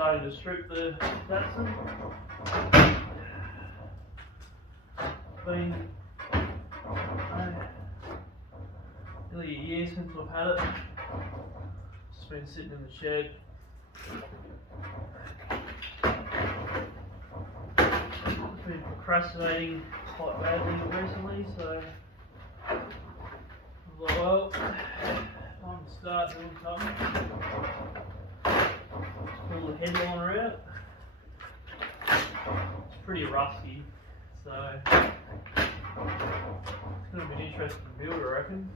starting to strip the Datsun. Been nearly a year since I've had it. Just been sitting in the shed. Been procrastinating quite badly recently, so I thought, well, time to start doing something. Pull the headliner out. It's pretty rusty, so it's going to be an interesting build, I reckon.